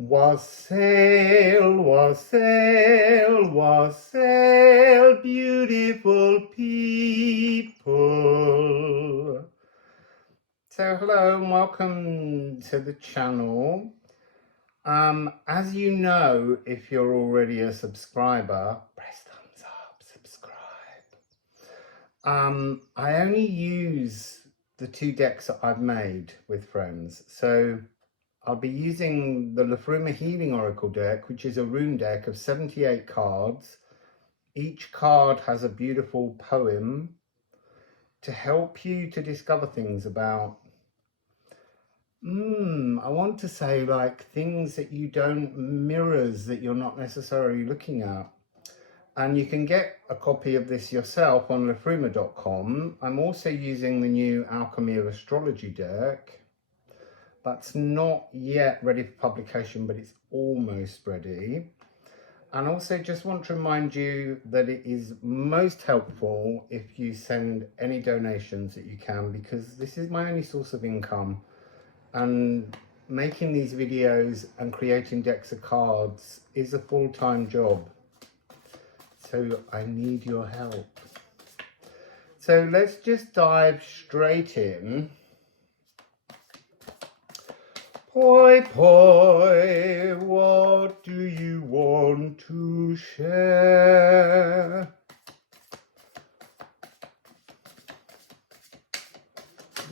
Wassail, wassail, wassail, beautiful people. So hello and welcome to the channel. As you know, if you're already a subscriber, press thumbs up, subscribe. I only use the two decks that I've made with friends. So I'll be using the Liffruma Healing Oracle deck, which is a rune deck of 78 cards. Each card has a beautiful poem to help you to discover things about, I want to say like things that you don't, mirrors that you're not necessarily looking at. And you can get a copy of this yourself on liffruma.com. I'm also using the new Alchemy of Astrology deck. That's not yet ready for publication, but it's almost ready. And also just want to remind you that it is most helpful if you send any donations that you can, because this is my only source of income. And making these videos and creating decks of cards is a full-time job. So I need your help. So let's just dive straight in. Poi poi, what do you want to share?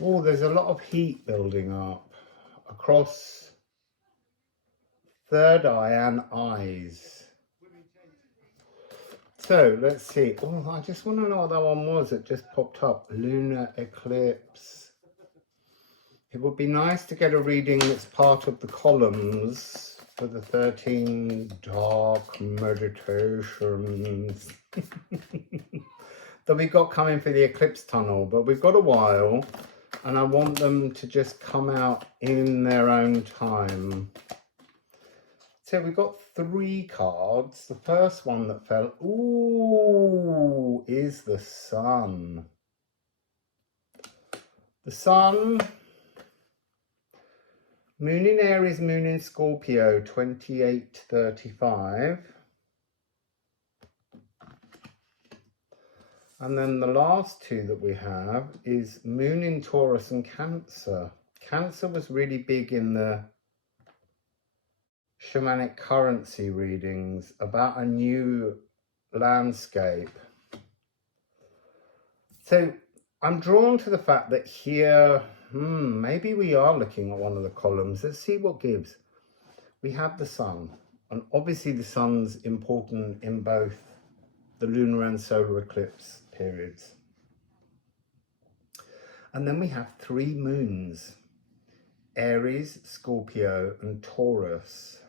Oh, there's a lot of heat building up across third eye and eyes. So let's see. Oh, I just want to know what that one was that just popped up. Lunar eclipse. It would be nice to get a reading that's part of the columns for the 13 dark meditations that we've got coming for the eclipse tunnel, but we've got a while and I want them to just come out in their own time. So we've got 3 cards. The first one that fell, ooh, is the sun. The sun. Moon in Aries, Moon in Scorpio, 28-35. And then the last 2 that we have is Moon in Taurus and Cancer. Cancer was really big in the shamanic currency readings about a new landscape. So I'm drawn to the fact that here, maybe we are looking at one of the columns. Let's see what gives. We have the sun, and obviously the sun's important in both the lunar and solar eclipse periods. And then we have 3 moons, Aries, Scorpio, and Taurus.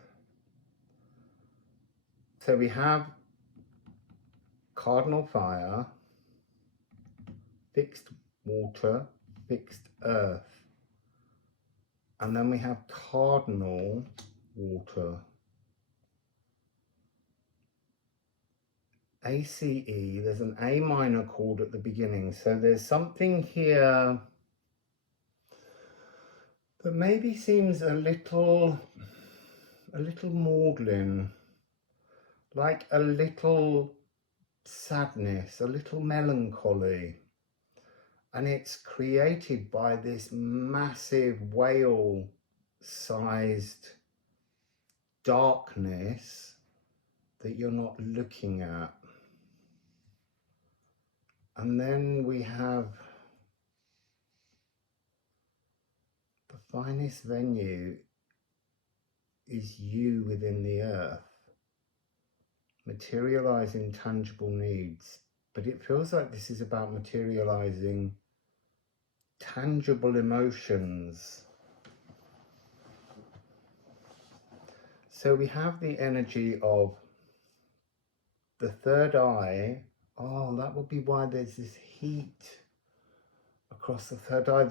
So we have cardinal fire, fixed water, fixed earth, and then we have cardinal water. ACE, there's an A minor chord at the beginning, so there's something here that maybe seems a little maudlin, like a little sadness, a little melancholy. And it's created by this massive whale-sized darkness that you're not looking at. And then we have the finest venue is you within the earth, materializing tangible needs. But it feels like this is about materializing tangible emotions. So we have the energy of the third eye. Oh, that would be why there's this heat across the third eye.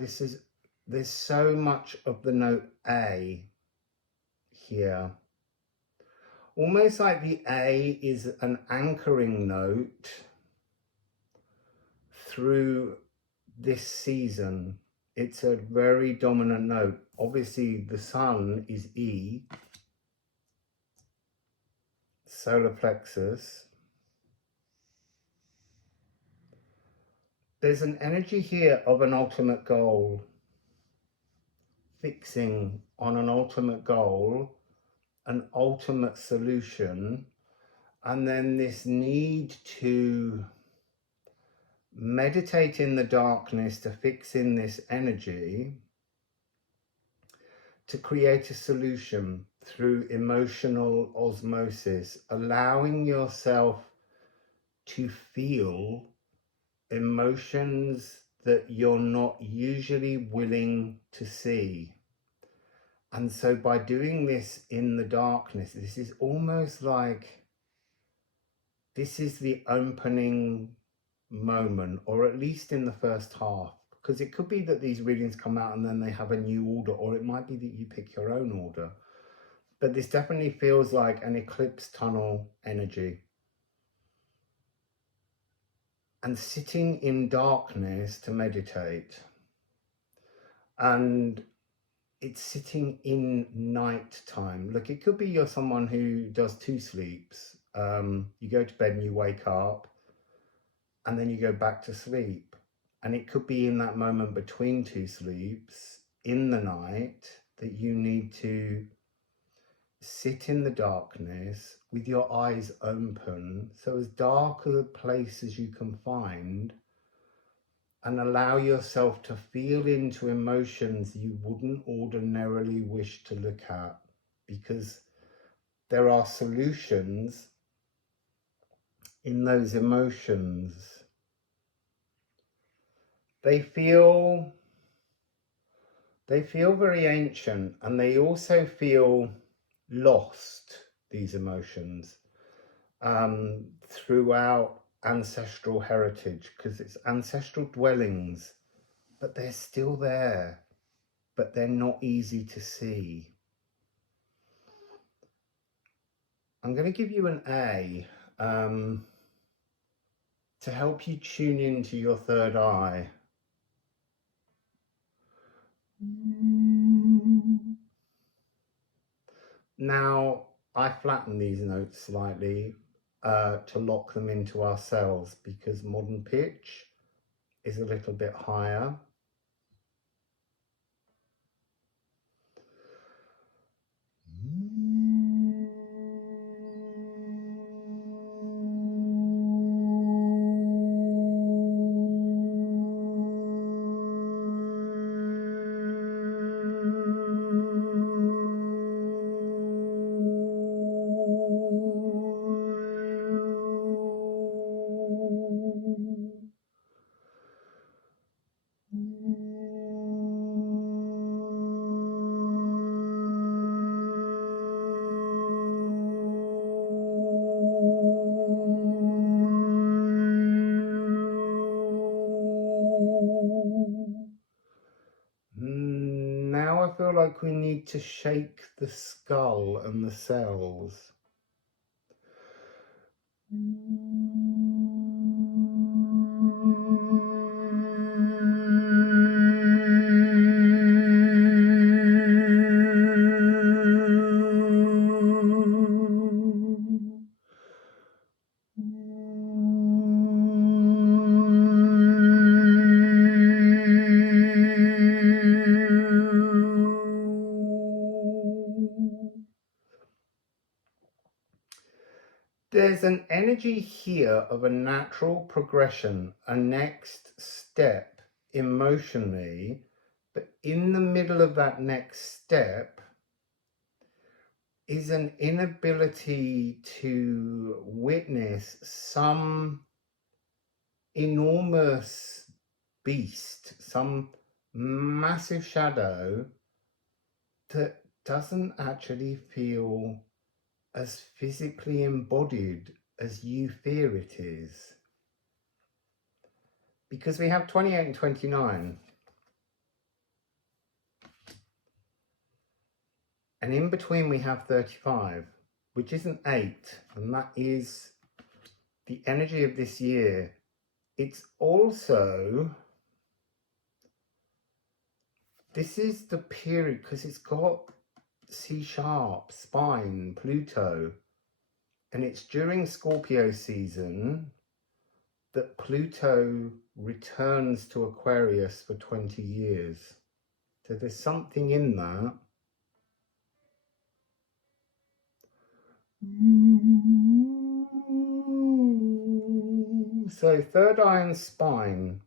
There's so much of the note A here. Almost like the A is an anchoring note through this season. It's a very dominant note. Obviously the sun is E, solar plexus. There's an energy here of an ultimate goal, fixing on an ultimate goal, an ultimate solution, and then this need to meditate in the darkness to fix in this energy, to create a solution through emotional osmosis, allowing yourself to feel emotions that you're not usually willing to see. And so by doing this in the darkness, this is almost like, this is the opening moment, or at least in the first half, because it could be that these readings come out and then they have a new order, or it might be that you pick your own order. But this definitely feels like an eclipse tunnel energy. And sitting in darkness to meditate. And it's sitting in night time. Look, it could be you're someone who does 2 sleeps. You go to bed and you wake up and then you go back to sleep. And it could be in that moment between 2 sleeps in the night that you need to sit in the darkness with your eyes open, so as dark a place as you can find, and allow yourself to feel into emotions you wouldn't ordinarily wish to look at, because there are solutions in those emotions. They feel very ancient, and they also feel lost, these emotions, throughout ancestral heritage, because it's ancestral dwellings, but they're still there, but they're not easy to see. I'm going to give you an A to help you tune into your third eye. Now, I flatten these notes slightly to lock them into our cells, because modern pitch is a little bit higher. Now I feel like we need to shake the skull and the cells. There's an energy here of a natural progression, a next step emotionally, but in the middle of that next step is an inability to witness some enormous beast, some massive shadow that doesn't actually feel as physically embodied as you fear it is. Because we have 28 and 29. And in between we have 35, which is an 8. And that is the energy of this year. It's also, this is the period, because it's got C#, spine, Pluto. And it's during Scorpio season that Pluto returns to Aquarius for 20 years. So there's something in that. So third eye and spine.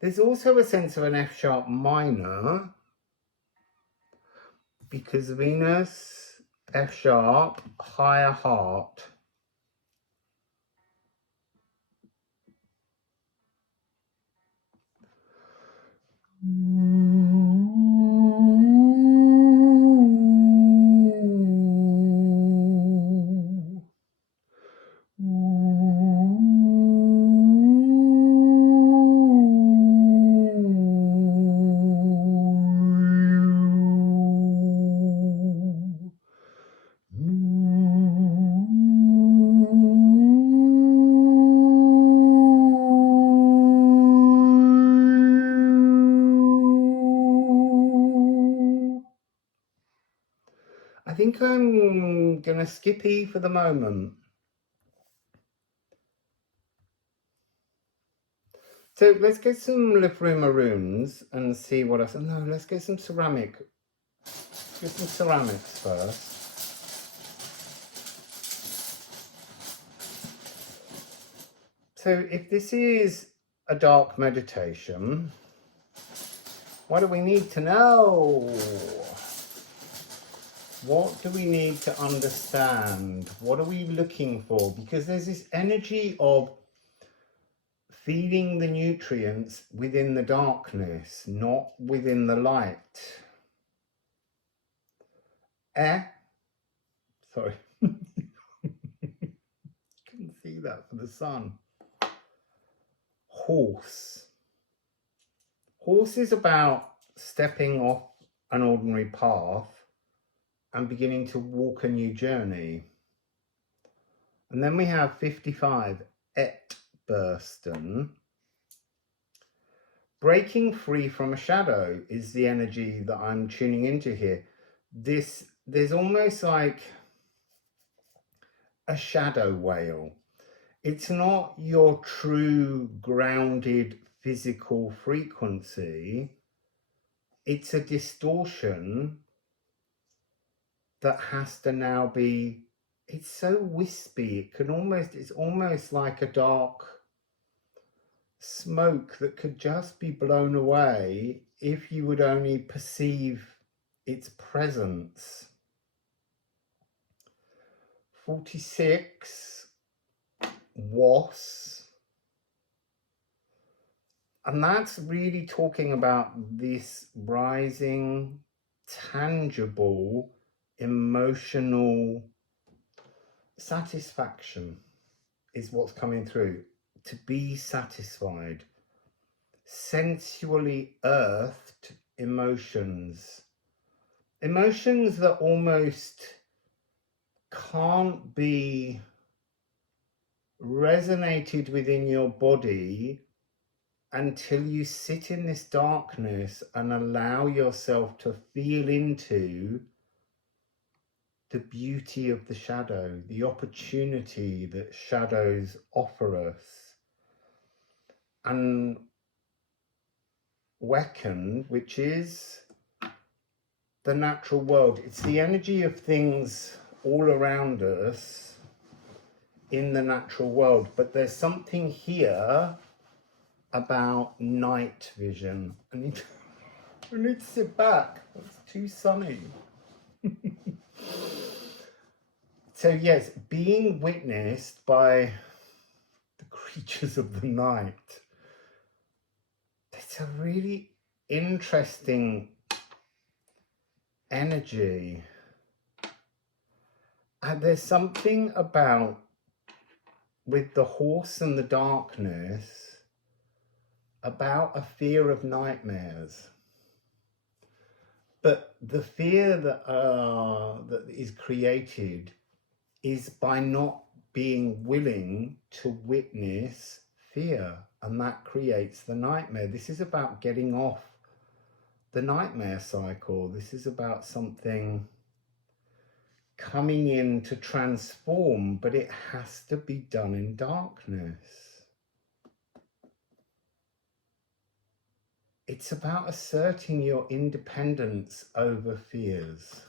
There's also a sense of an F sharp minor because Venus, F sharp, higher heart. I think I'm going to skip E for the moment. So let's get some Liffruma runes and see what else. No, let's get some ceramic. Get some ceramics first. So if this is a dark meditation, what do we need to know? What do we need to understand? What are we looking for? Because there's this energy of feeding the nutrients within the darkness, not within the light. Sorry. Couldn't see that for the sun. Horse. Horse is about stepping off an ordinary path and beginning to walk a new journey. And then we have 55, et bursten. Breaking free from a shadow is the energy that I'm tuning into here. There's almost like a shadow whale. It's not your true grounded physical frequency. It's a distortion that has to now be, it's so wispy, it's almost like a dark smoke that could just be blown away if you would only perceive its presence. 46, was. And that's really talking about this rising, tangible, emotional satisfaction is what's coming through. To be satisfied. Sensually earthed emotions. Emotions that almost can't be resonated within your body until you sit in this darkness and allow yourself to feel into the beauty of the shadow, the opportunity that shadows offer us. And Wecken, which is the natural world. It's the energy of things all around us in the natural world. But there's something here about night vision. I need to sit back. It's too sunny. So yes, being witnessed by creatures of the night. It's a really interesting energy. And there's something about, with the horse and the darkness, about a fear of nightmares. But the fear that is created is by not being willing to witness fear, and that creates the nightmare. This is about getting off the nightmare cycle. This is about something coming in to transform, but it has to be done in darkness. It's about asserting your independence over fears.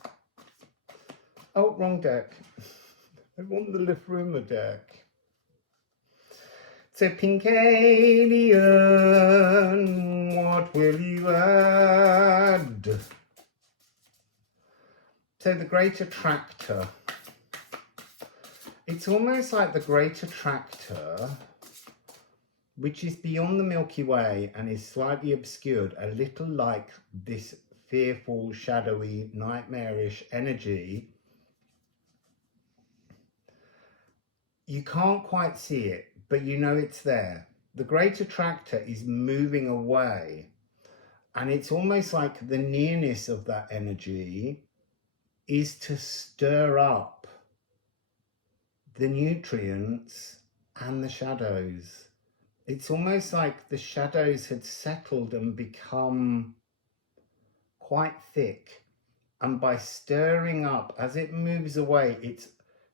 Oh, wrong deck. I want the Liffruma deck. So, Pink Alien, what will you add? So, the Great Attractor. It's almost like the Great Attractor, which is beyond the Milky Way and is slightly obscured, a little like this fearful, shadowy, nightmarish energy. You can't quite see it, but you know it's there. The Great Attractor is moving away, and it's almost like the nearness of that energy is to stir up the nutrients and the shadows. It's almost like the shadows had settled and become quite thick, and by stirring up, as it moves away, it's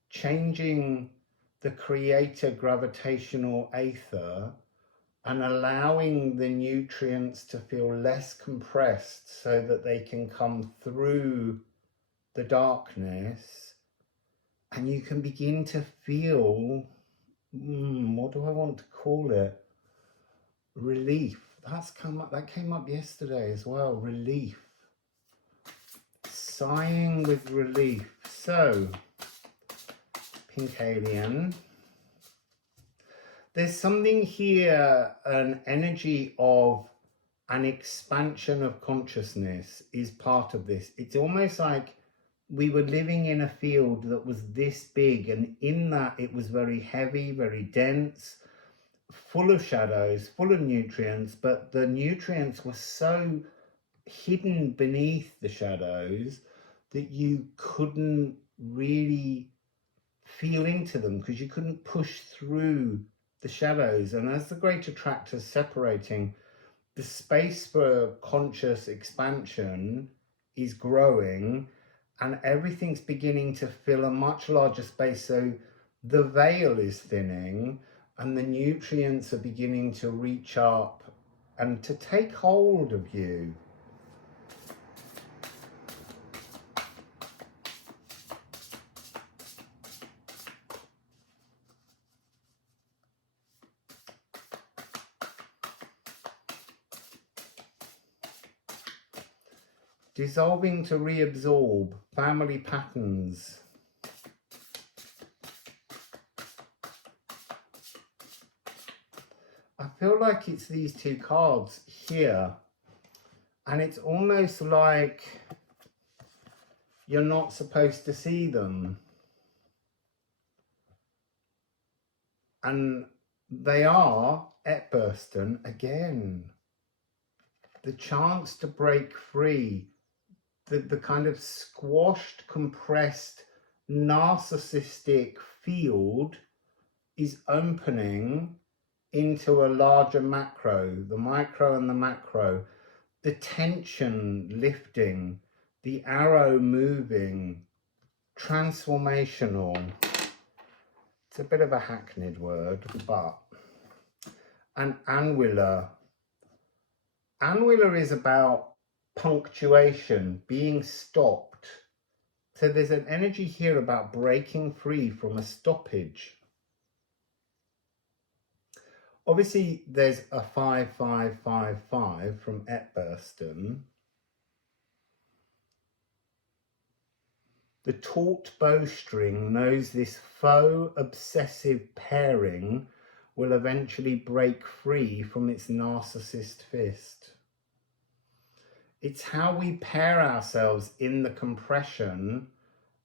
changing the creator gravitational aether and allowing the nutrients to feel less compressed so that they can come through the darkness, and you can begin to feel, what do I want to call it? Relief. That came up yesterday as well. Relief. Sighing with relief. So, Pink Alien. There's something here, an energy of an expansion of consciousness is part of this. It's almost like we were living in a field that was this big, and in that it was very heavy, very dense, full of shadows, full of nutrients, but the nutrients were so hidden beneath the shadows that you couldn't really feel into them because you couldn't push through the shadows. And as the Great Attractor is separating, the space for conscious expansion is growing, and everything's beginning to fill a much larger space. So the veil is thinning, and the nutrients are beginning to reach up and to take hold of you. Dissolving to reabsorb family patterns. I feel like it's these two cards here, and it's almost like you're not supposed to see them. And they are Eclipse again. The chance to break free. The kind of squashed, compressed, narcissistic field is opening into a larger macro, the micro and the macro, the tension lifting, the arrow moving, transformational. It's a bit of a hackneyed word, but an annular. Annular is about punctuation, being stopped. So there's an energy here about breaking free from a stoppage. Obviously, there's a 5555 from Eclipse. The taut bowstring knows this faux obsessive pairing will eventually break free from its narcissist fist. It's how we pair ourselves in the compression,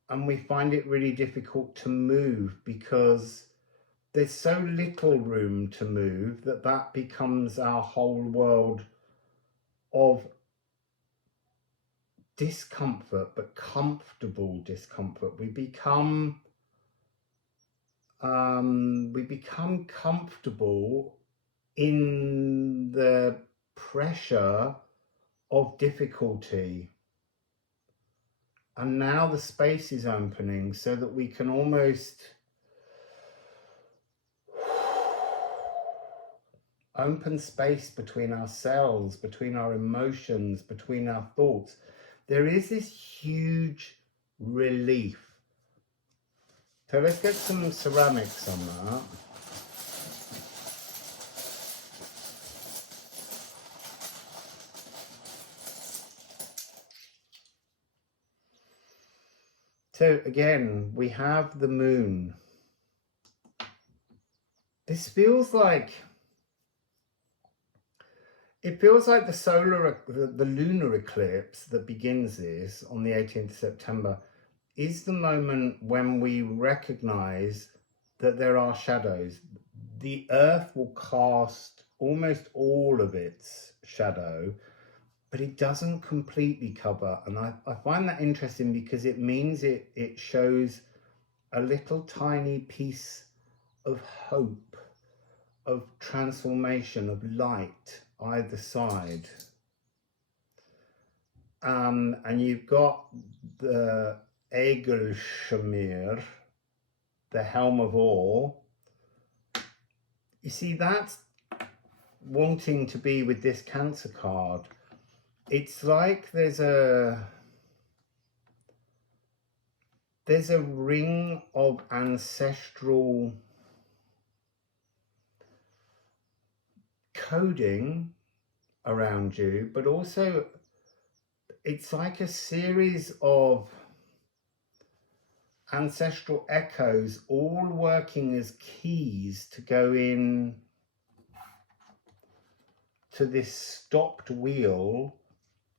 and we find it really difficult to move because there's so little room to move that becomes our whole world of discomfort, but comfortable discomfort. We become comfortable in the pressure of difficulty. And now the space is opening so that we can almost open space between ourselves, between our emotions, between our thoughts. There is this huge relief. So let's get some ceramics on that. So again, we have the moon. This feels like, it feels like the lunar eclipse that begins this on the 18th of September is the moment when we recognize that there are shadows. The earth will cast almost all of its shadow, but it doesn't completely cover. And I find that interesting because it means it shows a little tiny piece of hope, of transformation, of light either side. And you've got the Egelschmier, the helm of awe. You see, that's wanting to be with this Cancer card. It's like there's a ring of ancestral coding around you, but also it's like a series of ancestral echoes all working as keys to go in to this stopped wheel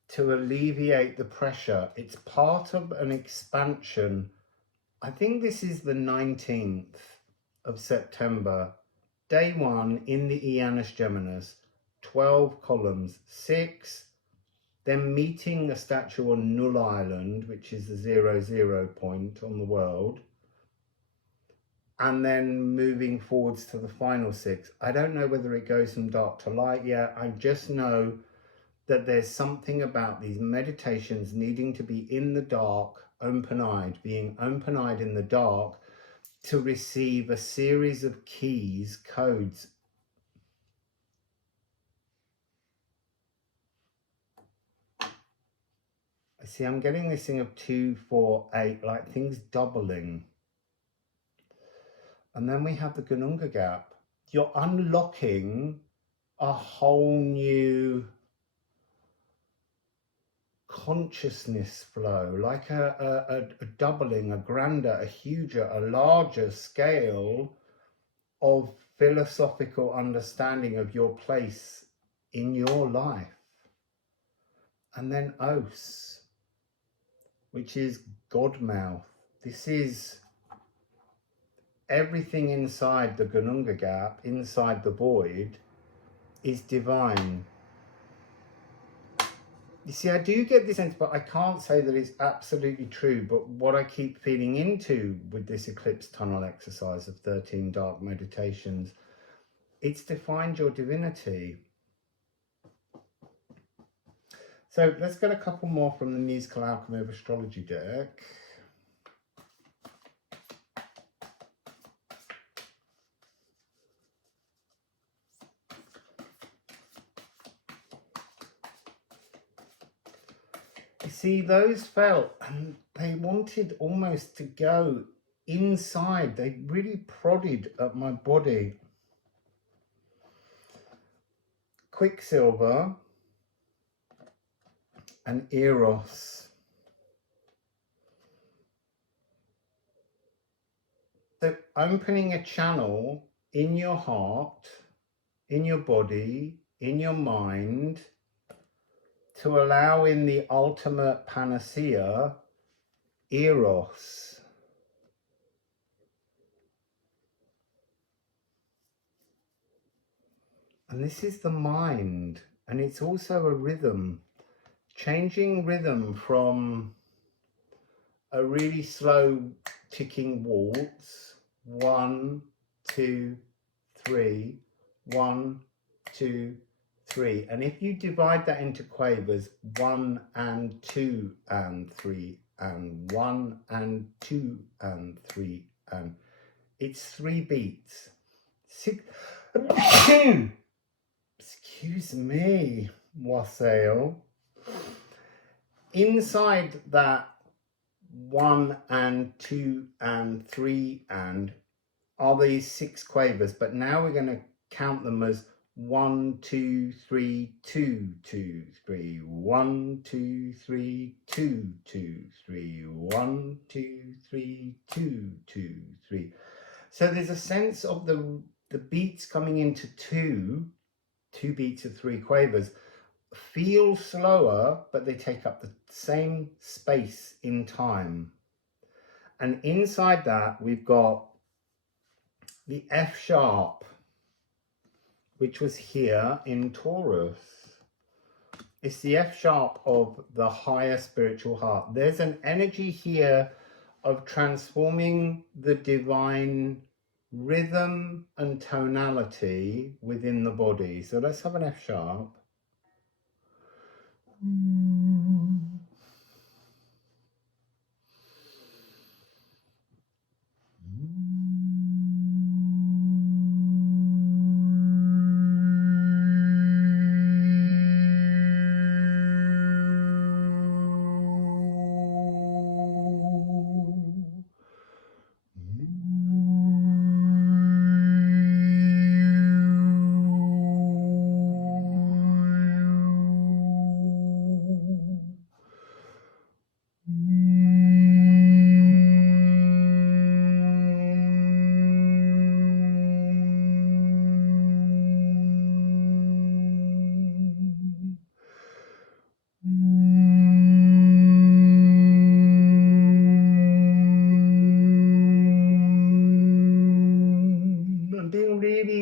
to alleviate the pressure. It's part of an expansion. I think this is the 19th of September, day 1 in the Eanus Geminis, 12 columns, 6, then meeting the statue on Null Island, which is the 0 point on the world, and then moving forwards to the final 6. I don't know whether it goes from dark to light yet. I just know that there's something about these meditations needing to be in the dark, open-eyed, being open-eyed in the dark to receive a series of keys, codes. I see I'm getting this thing of 2, 4, 8, like things doubling. And then we have the Gununga gap. You're unlocking a whole new consciousness flow, like a doubling, a grander, a huger, a larger scale of philosophical understanding of your place in your life. And then Os, which is Godmouth. This is everything inside the Gununga gap, inside the void, is divine. You see, I do get this sense, but I can't say that it's absolutely true. But what I keep feeding into with this eclipse tunnel exercise of 13 dark meditations, it's to find your divinity. So let's get a couple more from the Musical Alchemy of Astrology deck. You see, those felt, and they wanted almost to go inside. They really prodded at my body. Quicksilver and Eros. So opening a channel in your heart, in your body, in your mind, to allow in the ultimate panacea, Eros. And this is the mind, and it's also a rhythm. Changing rhythm from a really slow ticking waltz, 1, 2, 3, 1, 2, 3. And if you divide that into quavers, 1 and 2 and 3 and 1 and 2 and 3 and it's 3 beats. 6. Excuse me, Wassail. Inside that 1 and 2 and 3 and are these 6 quavers, but now we're going to count them as 1, 2, 3, 2, 2, 3, 1, 2, 3, 2, 2, 3, 1, 2, 3, 2, 2, 3. So there's a sense of the beats coming into 2 beats of 3 quavers feel slower, but they take up the same space in time. And inside that, we've got the F sharp, which was here in Taurus. It's the F sharp of the higher spiritual heart. There's an energy here of transforming the divine rhythm and tonality within the body. So let's have an F sharp.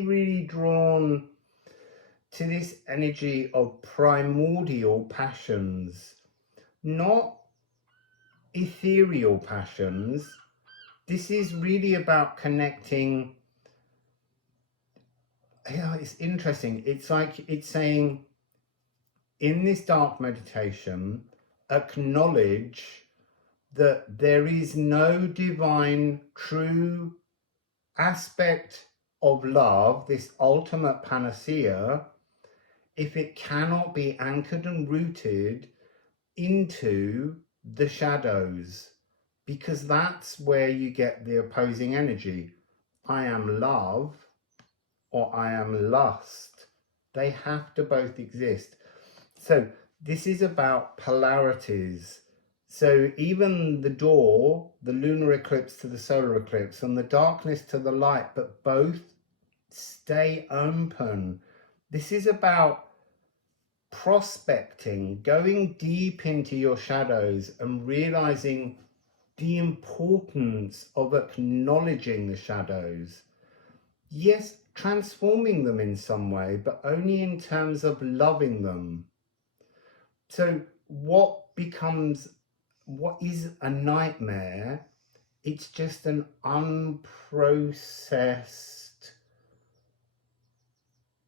Really drawn to this energy of primordial passions, not ethereal passions. This is really about connecting. Yeah, it's interesting. It's like it's saying in this dark meditation, acknowledge that there is no divine true aspect of love, this ultimate panacea, if it cannot be anchored and rooted into the shadows, because that's where you get the opposing energy. I am love or I am lust. They have to both exist. So this is about polarities. So even the door, the lunar eclipse to the solar eclipse, and the darkness to the light, but both stay open. This is about prospecting, going deep into your shadows and realizing the importance of acknowledging the shadows. Yes, transforming them in some way, but only in terms of loving them. So what is a nightmare? It's just an unprocessed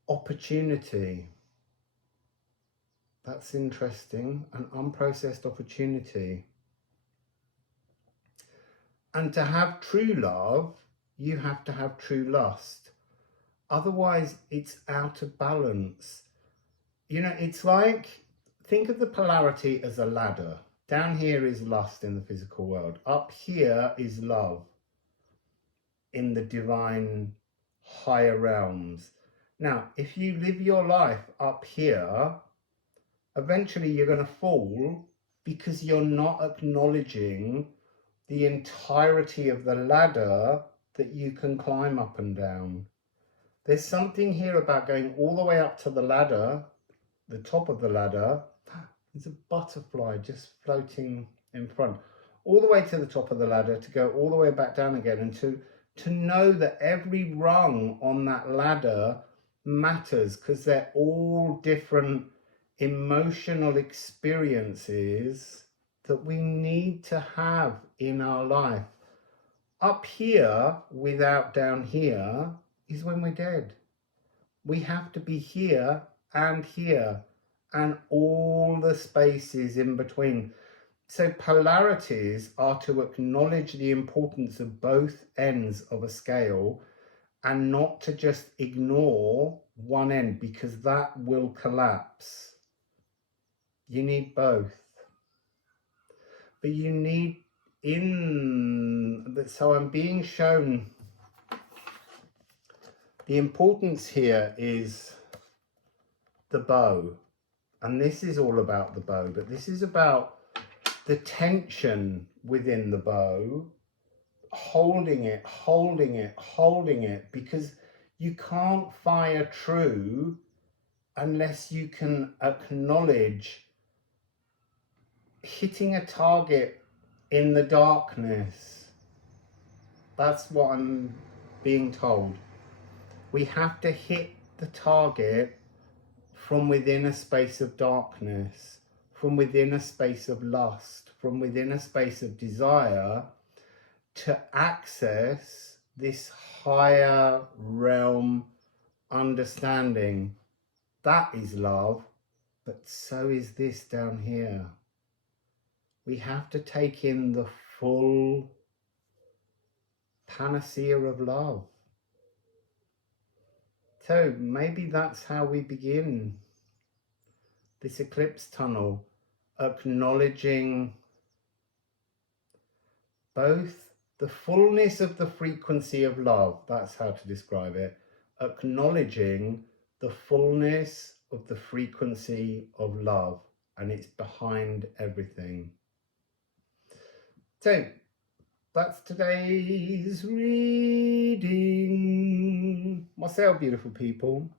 opportunity. That's interesting, an unprocessed opportunity. And to have true love, you have to have true lust. Otherwise, it's out of balance. You know, it's like, think of the polarity as a ladder. Down here is lust in the physical world. Up here is love in the divine higher realms. Now, if you live your life up here, eventually you're going to fall because you're not acknowledging the entirety of the ladder that you can climb up and down. There's something here about going all the way up to the ladder, the top of the ladder. There's a butterfly just floating in front. All the way to the top of the ladder, to go all the way back down again, and to know that every rung on that ladder matters, because they're all different emotional experiences that we need to have in our life. Up here without down here is when we're dead. We have to be here and all the spaces in between. So polarities are to acknowledge the importance of both ends of a scale, and not to just ignore one end, because that will collapse. You need both. But you need so I'm being shown the importance here is the bow. And this is all about the bow, but this is about the tension within the bow, holding it, because you can't fire true unless you can acknowledge hitting a target in the darkness. That's what I'm being told. We have to hit the target from within a space of darkness, from within a space of lust, from within a space of desire, to access this higher realm understanding. That is love, but so is this down here. We have to take in the full panacea of love. So maybe that's how we begin this eclipse tunnel, acknowledging both the fullness of the frequency of love, that's how to describe it, acknowledging the fullness of the frequency of love, and it's behind everything. So that's today's reading. Wassail, beautiful people.